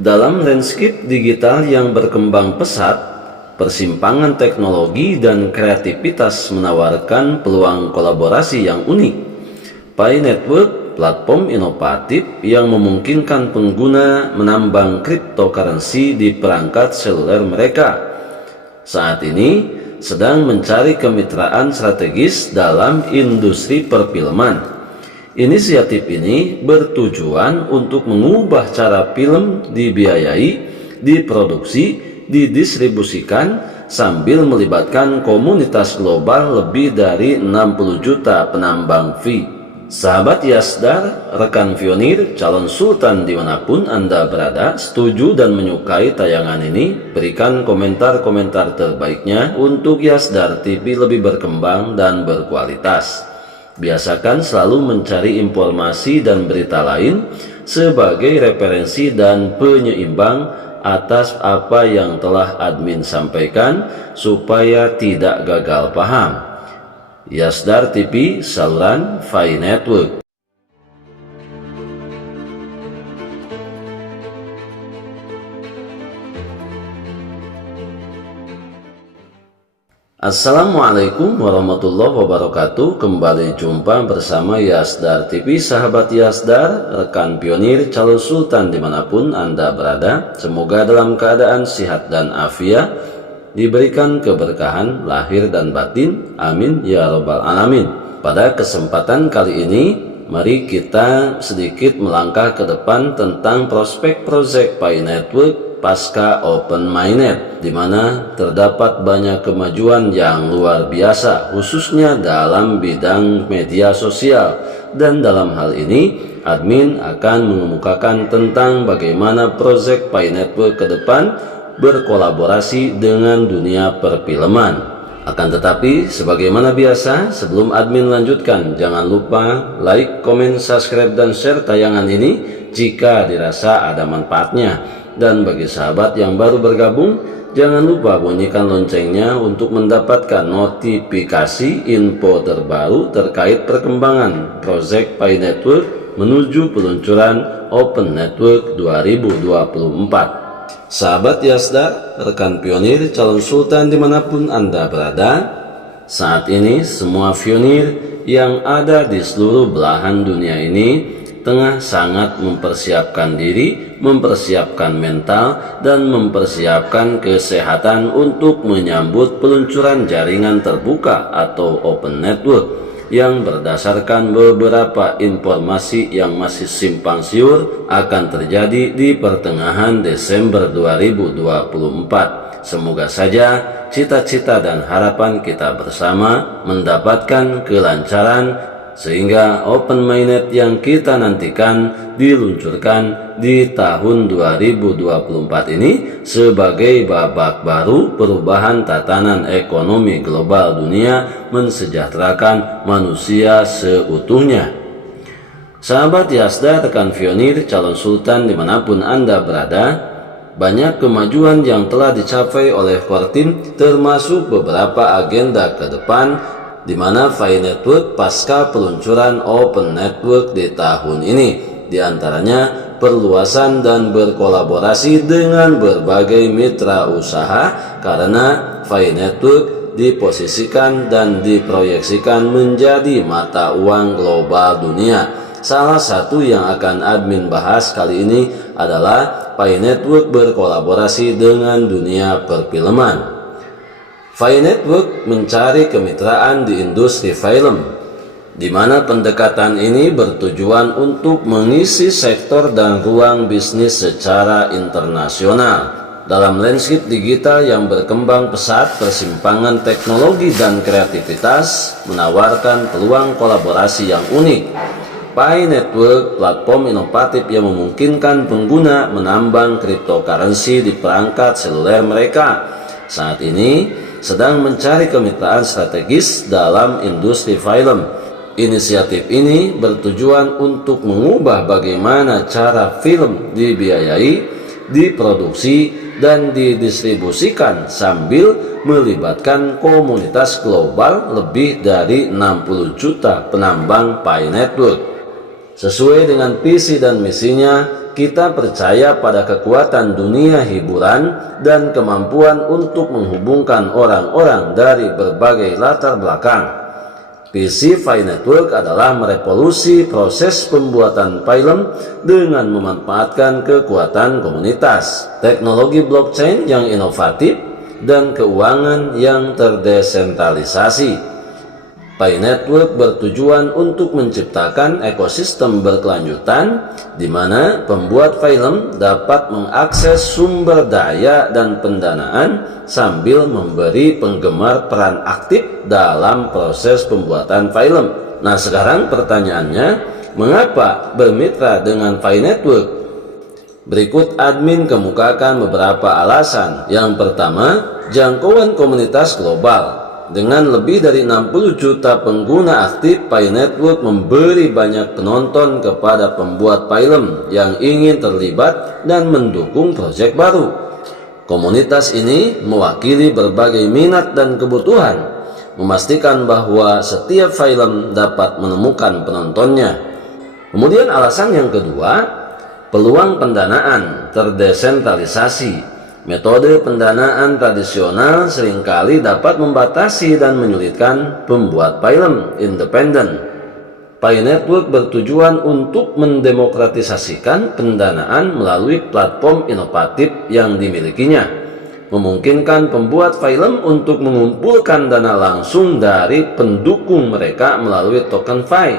Dalam landscape digital yang berkembang pesat, persimpangan teknologi dan kreativitas menawarkan peluang kolaborasi yang unik. Pi Network, platform inovatif yang memungkinkan pengguna menambang cryptocurrency di perangkat seluler mereka, saat ini sedang mencari kemitraan strategis dalam industri perfilman. Inisiatif ini bertujuan untuk mengubah cara film dibiayai, diproduksi, didistribusikan sambil melibatkan komunitas global lebih dari 60 juta penambang fee. Sahabat Yasdar, rekan pionir, calon sultan dimanapun Anda berada, setuju dan menyukai tayangan ini? Berikan komentar-komentar terbaiknya untuk Yasdar TV lebih berkembang dan berkualitas. Biasakan selalu mencari informasi dan berita lain sebagai referensi dan penyeimbang atas apa yang telah admin sampaikan supaya tidak gagal paham. Yasdar TV, saluran Pi Network. Assalamualaikum warahmatullahi wabarakatuh. Kembali jumpa bersama Yasdar TV, sahabat Yasdar, rekan pionir, calon sultan dimanapun Anda berada. Semoga dalam keadaan sehat dan afiat, diberikan keberkahan lahir dan batin, amin ya robbal alamin. Pada kesempatan kali ini, mari kita sedikit melangkah ke depan tentang prospek proyek Pi Network pasca Open Mainnet, di mana terdapat banyak kemajuan yang luar biasa, khususnya dalam bidang media sosial. Dan dalam hal ini, admin akan mengemukakan tentang bagaimana proyek Pi Network ke depan berkolaborasi dengan dunia perfilman. Akan tetapi, sebagaimana biasa, sebelum admin lanjutkan, jangan lupa like, komen, subscribe, dan share tayangan ini jika dirasa ada manfaatnya. Dan bagi sahabat yang baru bergabung, jangan lupa bunyikan loncengnya untuk mendapatkan notifikasi info terbaru terkait perkembangan proyek Pi Network menuju peluncuran Open Network 2024. Sahabat Yasdar, rekan pionir, calon sultan dimanapun Anda berada, saat ini semua pionir yang ada di seluruh belahan dunia ini tengah sangat mempersiapkan diri, mempersiapkan mental, dan mempersiapkan kesehatan untuk menyambut peluncuran jaringan terbuka atau Open Network yang berdasarkan beberapa informasi yang masih simpang siur akan terjadi di pertengahan Desember 2024. Semoga saja cita-cita dan harapan kita bersama mendapatkan kelancaran sehingga Open Mainnet yang kita nantikan diluncurkan di tahun 2024 ini sebagai babak baru perubahan tatanan ekonomi global dunia, mensejahterakan manusia seutuhnya. Sahabat Yasdar, rekan pionir, calon sultan dimanapun Anda berada, banyak kemajuan yang telah dicapai oleh core team, termasuk beberapa agenda ke depan di mana Pi Network pasca peluncuran Open Network di tahun ini, di antaranya perluasan dan berkolaborasi dengan berbagai mitra usaha, karena Pi Network diposisikan dan diproyeksikan menjadi mata uang global dunia. Salah satu yang akan admin bahas kali ini adalah Pi Network berkolaborasi dengan dunia perfilman. Pi Network mencari kemitraan di industri film, di mana pendekatan ini bertujuan untuk mengisi sektor dan ruang bisnis secara internasional. Dalam landscape digital yang berkembang pesat, persimpangan teknologi dan kreativitas menawarkan peluang kolaborasi yang unik. Pi Network, platform inovatif yang memungkinkan pengguna menambang cryptocurrency di perangkat seluler mereka, saat ini sedang mencari kemitraan strategis dalam industri film. Inisiatif ini bertujuan untuk mengubah bagaimana cara film dibiayai, diproduksi, dan didistribusikan sambil melibatkan komunitas global lebih dari 60 juta penambang Pi Network. Sesuai dengan visi dan misinya, kita percaya pada kekuatan dunia hiburan dan kemampuan untuk menghubungkan orang-orang dari berbagai latar belakang. PC Fi Network adalah merevolusi proses pembuatan film dengan memanfaatkan kekuatan komunitas, teknologi blockchain yang inovatif, dan keuangan yang terdesentralisasi. Pi Network bertujuan untuk menciptakan ekosistem berkelanjutan di mana pembuat film dapat mengakses sumber daya dan pendanaan sambil memberi penggemar peran aktif dalam proses pembuatan film. Nah, sekarang pertanyaannya, mengapa bermitra dengan Pi Network? Berikut admin kemukakan beberapa alasan. Yang pertama, jangkauan komunitas global. Dengan lebih dari 60 juta pengguna aktif, Pi Network memberi banyak penonton kepada pembuat film yang ingin terlibat dan mendukung proyek baru. Komunitas ini mewakili berbagai minat dan kebutuhan, memastikan bahwa setiap film dapat menemukan penontonnya. Kemudian alasan yang kedua, peluang pendanaan terdesentralisasi. Metode pendanaan tradisional seringkali dapat membatasi dan menyulitkan pembuat film independen. Pi Network bertujuan untuk mendemokratisasikan pendanaan melalui platform inovatif yang dimilikinya, memungkinkan pembuat film untuk mengumpulkan dana langsung dari pendukung mereka melalui token Fi.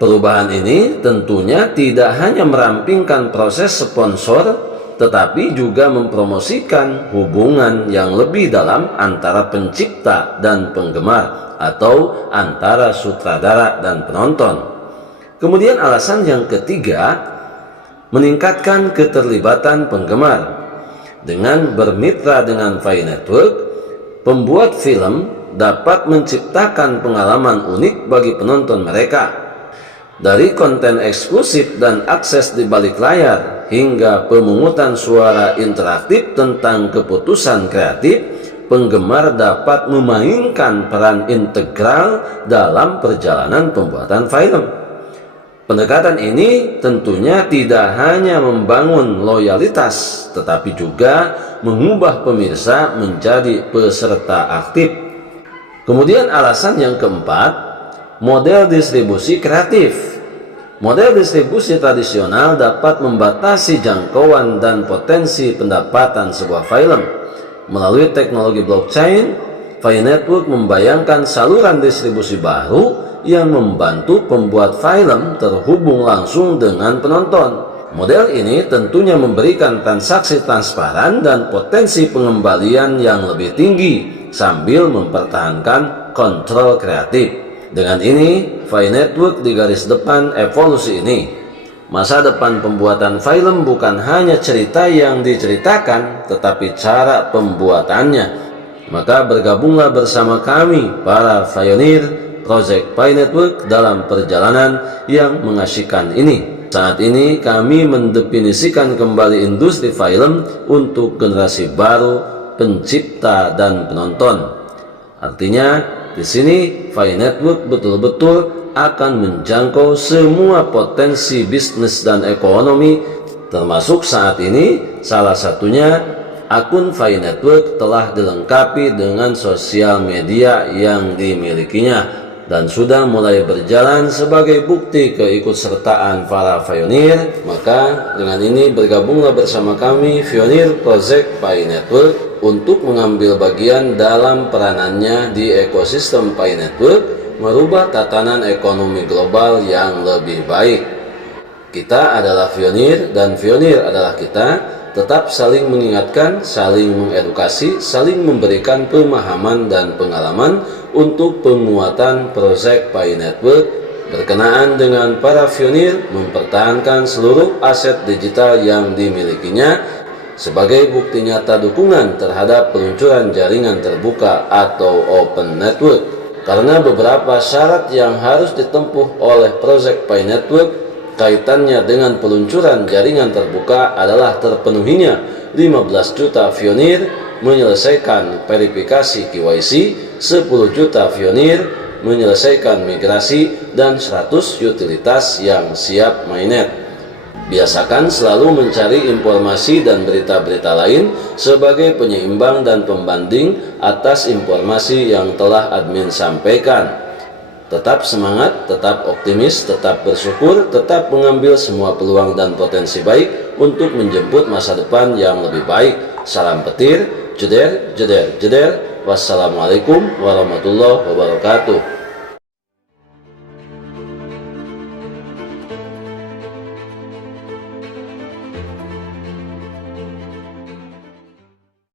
Perubahan ini tentunya tidak hanya merampingkan proses sponsor, tetapi juga mempromosikan hubungan yang lebih dalam antara pencipta dan penggemar atau antara sutradara dan penonton. Kemudian alasan yang ketiga, meningkatkan keterlibatan penggemar. Dengan bermitra dengan Pi Network, pembuat film dapat menciptakan pengalaman unik bagi penonton mereka. Dari konten eksklusif dan akses di balik layar hingga pemungutan suara interaktif tentang keputusan kreatif, penggemar dapat memainkan peran integral dalam perjalanan pembuatan film. Pendekatan ini tentunya tidak hanya membangun loyalitas, tetapi juga mengubah pemirsa menjadi peserta aktif. Kemudian alasan yang keempat, model distribusi kreatif. Model distribusi tradisional dapat membatasi jangkauan dan potensi pendapatan sebuah film. Melalui teknologi blockchain, Pi Network membayangkan saluran distribusi baru yang membantu pembuat film terhubung langsung dengan penonton. Model ini tentunya memberikan transaksi transparan dan potensi pengembalian yang lebih tinggi sambil mempertahankan kontrol kreatif. Dengan ini, Pi Network di garis depan evolusi ini. Masa depan pembuatan film bukan hanya cerita yang diceritakan, tetapi cara pembuatannya. Maka bergabunglah bersama kami, para pionir Project Pi Network dalam perjalanan yang mengasyikkan ini. Saat ini kami mendefinisikan kembali industri film untuk generasi baru, pencipta dan penonton. Artinya, di sini Pi Network betul-betul akan menjangkau semua potensi bisnis dan ekonomi, termasuk saat ini salah satunya akun Pi Network telah dilengkapi dengan sosial media yang dimilikinya dan sudah mulai berjalan sebagai bukti keikutsertaan para pionir. Maka dengan ini bergabunglah bersama kami Pionir Project Pi Network untuk mengambil bagian dalam peranannya di ekosistem Pi Network, merubah tatanan ekonomi global yang lebih baik. Kita adalah pionir dan pionir adalah kita, tetap saling mengingatkan, saling mengedukasi, saling memberikan pemahaman dan pengalaman untuk penguatan proyek Pi Network berkenaan dengan para pionir mempertahankan seluruh aset digital yang dimilikinya sebagai bukti nyata dukungan terhadap peluncuran jaringan terbuka atau open network. Karena beberapa syarat yang harus ditempuh oleh Project Pi Network kaitannya dengan peluncuran jaringan terbuka adalah terpenuhinya 15 juta pionir menyelesaikan verifikasi KYC, 10 juta pionir menyelesaikan migrasi, dan 100 utilitas yang siap mainnet. Biasakan selalu mencari informasi dan berita-berita lain sebagai penyeimbang dan pembanding atas informasi yang telah admin sampaikan. Tetap semangat, tetap optimis, tetap bersyukur, tetap mengambil semua peluang dan potensi baik untuk menjemput masa depan yang lebih baik. Salam petir, jeder, jeder, jeder. Wassalamualaikum warahmatullahi wabarakatuh.